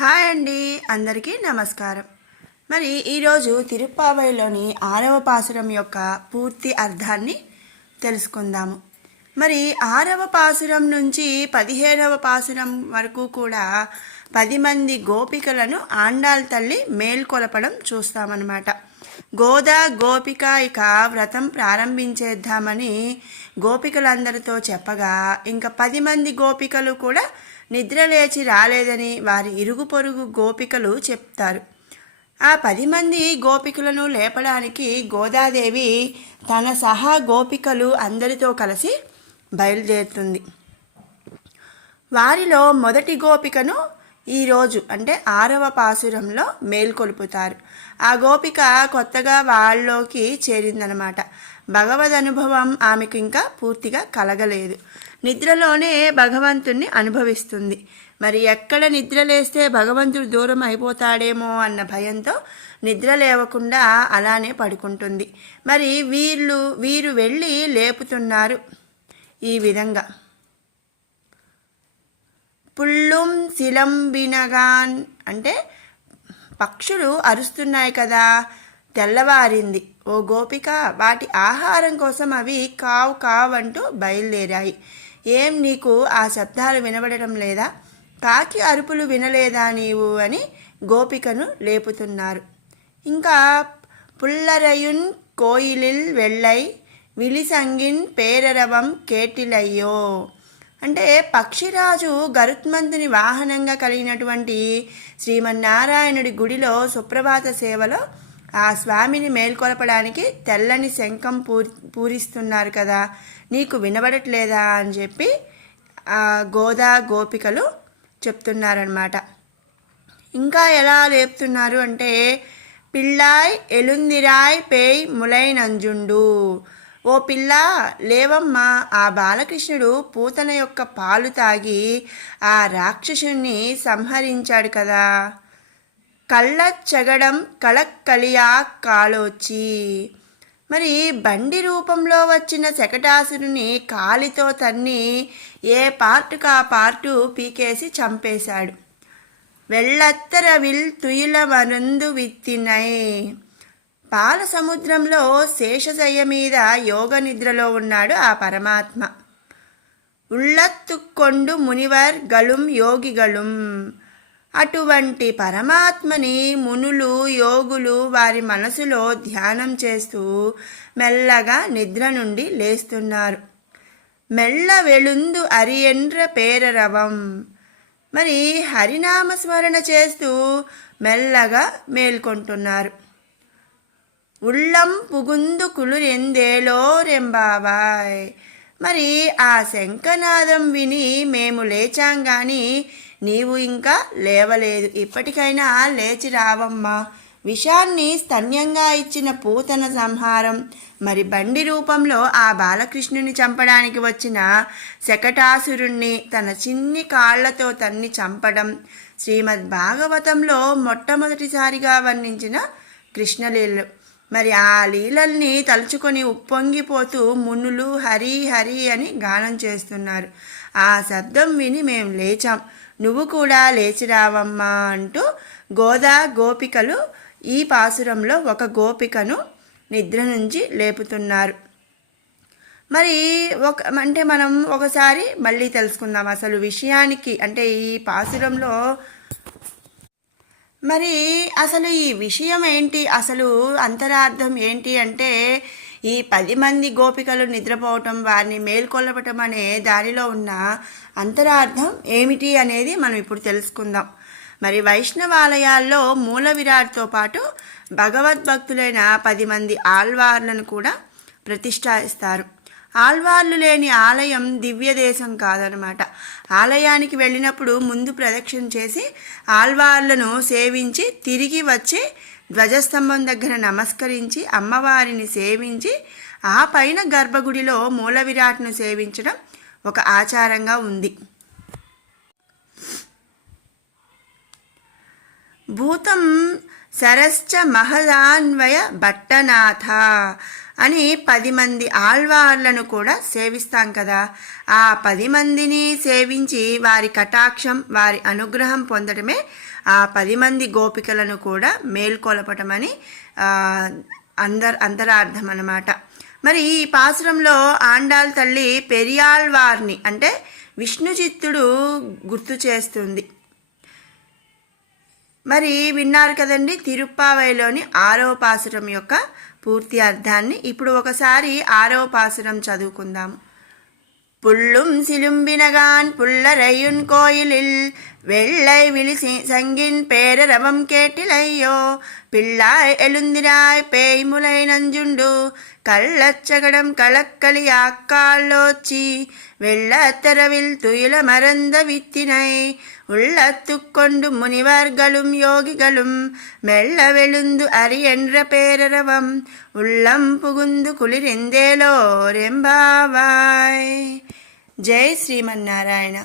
Hi అండి, అందరికీ నమస్కారం. మరి ఈరోజు తిరుప్పావైలోని 6వ పాసురం యొక్క పూర్తి అర్థాన్ని తెలుసుకుందాము. మరి 6వ పాసురం నుంచి 17వ పాసురం వరకు కూడా 10 మంది గోపికలను ఆండాళ్ తల్లి మేల్కొలపడం చూస్తామన్నమాట. గోదా గోపిక ఇక వ్రతం ప్రారంభించేద్దామని గోపికలందరితో చెప్పగా ఇంకా 10 మంది గోపికలు కూడా నిద్రలేచి రాలేదని వారి ఇరుగు పొరుగు గోపికలు చెప్తారు. ఆ 10 మంది గోపికలను లేపడానికి గోదాదేవి తన సహా గోపికలు అందరితో కలిసి బయలుదేరుతుంది. వారిలో మొదటి గోపికను ఈరోజు అంటే 6వ పాసురంలో మేల్కొలుపుతారు. ఆ గోపిక కొత్తగా వాళ్ళలోకి చేరిందనమాట. భగవద్ అనుభవం ఆమెకు ఇంకా పూర్తిగా కలగలేదు. నిద్రలోనే భగవంతుణ్ణి అనుభవిస్తుంది. మరి ఎక్కడ నిద్రలేస్తే భగవంతుడు దూరం అయిపోతాడేమో అన్న భయంతో నిద్ర లేవకుండా అలానే పడుకుంటుంది. మరి వీరు వెళ్ళి లేపుతున్నారు ఈ విధంగా. పుల్లుం సిలంబినగాన్ అంటే పక్షులు అరుస్తున్నాయి కదా, తెల్లవారింది ఓ గోపిక. వాటి ఆహారం కోసం అవి కావు కావు అంటూ బయలుదేరాయి. ఏం నీకు ఆ శబ్దాలు వినబడటం లేదా? కాకి అరుపులు వినలేదా నీవు అని గోపికను లేపుతున్నారు. ఇంకా పుల్లరయున్ కోయిలిల్ వెళ్ళై విలిసంగిన్ పేరరవం కేటిలయ్యో అంటే పక్షిరాజు గరుత్మంతుని వాహనంగా కలిగినటువంటి శ్రీమన్నారాయణుడి గుడిలో సుప్రభాత సేవలో ఆ స్వామిని మేల్కొలపడానికి తెల్లని శంఖం పూరిస్తున్నారు కదా, నీకు వినబడట్లేదా అని చెప్పి గోదా గోపికలు చెప్తున్నారనమాట. ఇంకా ఎలా లేపుతున్నారు అంటే పిల్లాయ్ ఎలుందిరాయ్ పేయ్ ములై నంజుండు, ఓ పిల్ల లేవమ్మా, ఆ బాలకృష్ణుడు పూతన యొక్క పాలు తాగి ఆ రాక్షసుని సంహరించాడు కదా. కళ్ళచ్చగడం కళక్కలియా కాలోచి మరి బండి రూపంలో వచ్చిన శకటాసురుని కాలితో తన్ని ఏ పార్టుకు ఆ పార్టు పీకేసి చంపేశాడు. వెళ్ళత్తరవిల్ తుయిల వనందు విత్తినై పాల సముద్రంలో శేషశయ్య మీద యోగ నిద్రలో ఉన్నాడు ఆ పరమాత్మ. ఉళ్ళత్తుకొండు మునివర్ గళుం యోగిగళుం అటువంటి పరమాత్మని మునులు యోగులు వారి మనసులో ధ్యానం చేస్తూ మెల్లగా నిద్ర నుండి లేస్తున్నారు. మెల్ల వెళుందు అరియండ్ర పేరరవం మరి హరినామస్మరణ చేస్తూ మెల్లగా మేల్కొంటున్నారు. ఉళ్ళం పుగుందు కులురెందేలో రెంబావాయ్ మరి ఆ శంఖనాదం విని మేము లేచాం కానీ నీవు ఇంకా లేవలేదు, ఇప్పటికైనా లేచి రావమ్మా. విషాన్ని స్తన్యంగా ఇచ్చిన పూతన సంహారం, మరి బండి రూపంలో ఆ బాలకృష్ణుని చంపడానికి వచ్చిన శకటాసురుణ్ణి తన చిన్ని కాళ్లతో తన్ని చంపడం శ్రీమద్ భాగవతంలో మొట్టమొదటిసారిగా వర్ణించిన కృష్ణలీలలు. మరి ఆ లీలల్ని తలుచుకొని ఉప్పొంగిపోతూ మునులు హరి హరి అని గానం చేస్తున్నారు. ఆ శబ్దం విని మేము లేచాం, నువ్వు కూడా లేచి రావమ్మా అంటూ గోదా గోపికలు ఈ పాసురంలో ఒక గోపికను నిద్ర నుంచి లేపుతున్నారు. మరి అంటే మనం ఒకసారి మళ్ళీ తెలుసుకుందాం అసలు విషయానికి. అంటే ఈ పాసురంలో మరి అసలు ఈ విషయం ఏంటి, అసలు అంతరార్థం ఏంటి అంటే ఈ 10 మంది గోపికలు నిద్రపోవటం, వారిని మేల్కొలపటం అనే దానిలో ఉన్న అంతరార్థం ఏమిటి అనేది మనం ఇప్పుడు తెలుసుకుందాం. మరి వైష్ణవాలయాల్లో మూల విరాట్తో పాటు భగవద్భక్తులైన 10 మంది ఆళ్వార్లను కూడా ప్రతిష్ఠిస్తారు. ఆళ్వార్లు లేని ఆలయం దివ్య దేశం కాదనమాట. ఆలయానికి వెళ్ళినప్పుడు ముందు ప్రదక్షిణ చేసి ఆళ్వార్లను సేవించి తిరిగి వచ్చి ధ్వజస్తంభం దగ్గర నమస్కరించి అమ్మవారిని సేవించి ఆ పైన గర్భగుడిలో మూల విరాట్ను సేవించడం ఒక ఆచారంగా ఉంది. భూతం సరశ్చ మహదాన్వయ భట్టనాథ అని 10 మంది ఆళ్వార్లను కూడా సేవిస్తాం కదా. ఆ 10 మందిని సేవించి వారి కటాక్షం, వారి అనుగ్రహం పొందడమే ఆ 10 మంది గోపికలను కూడా మేల్కొలపటమని అంతరార్థం అన్నమాట. మరి ఈ పాసురంలో ఆండాళ్ తల్లి పెరియాళ్వార్ని అంటే విష్ణు చిత్తుడు గుర్తు చేస్తుంది. మరి విన్నారు కదండి తిరుప్పావైలోని 6వ పాసురం యొక్క పూర్తి అర్థాన్ని. ఇప్పుడు ఒకసారి 6వ పాసురం చదువుకుందాము. புள்ளும் சிலும்பினகான் புல்லரையுன் கோயிலில் வெள்ளை விழி சங்கின் பேரரவம் கேட்டிலையோ பிள்ளாய் எழுந்திராய் பேய்முலை நஞ்சுண்டு கள்ளச்சகடம் களக்களியாக்காலோச்சி வெள்ளத்தரவில் துயில மறந்த வித்தினை உள்ளத்துக்கொண்டு முனிவர்களும் யோகிகளும் மெல்ல வெளுந்து அரியென்ற பேரரவம் உள்ளம் புகுந்து குளிரெந்தேலோ ரெம்பாவாய். జై శ్రీమన్నారాయణ.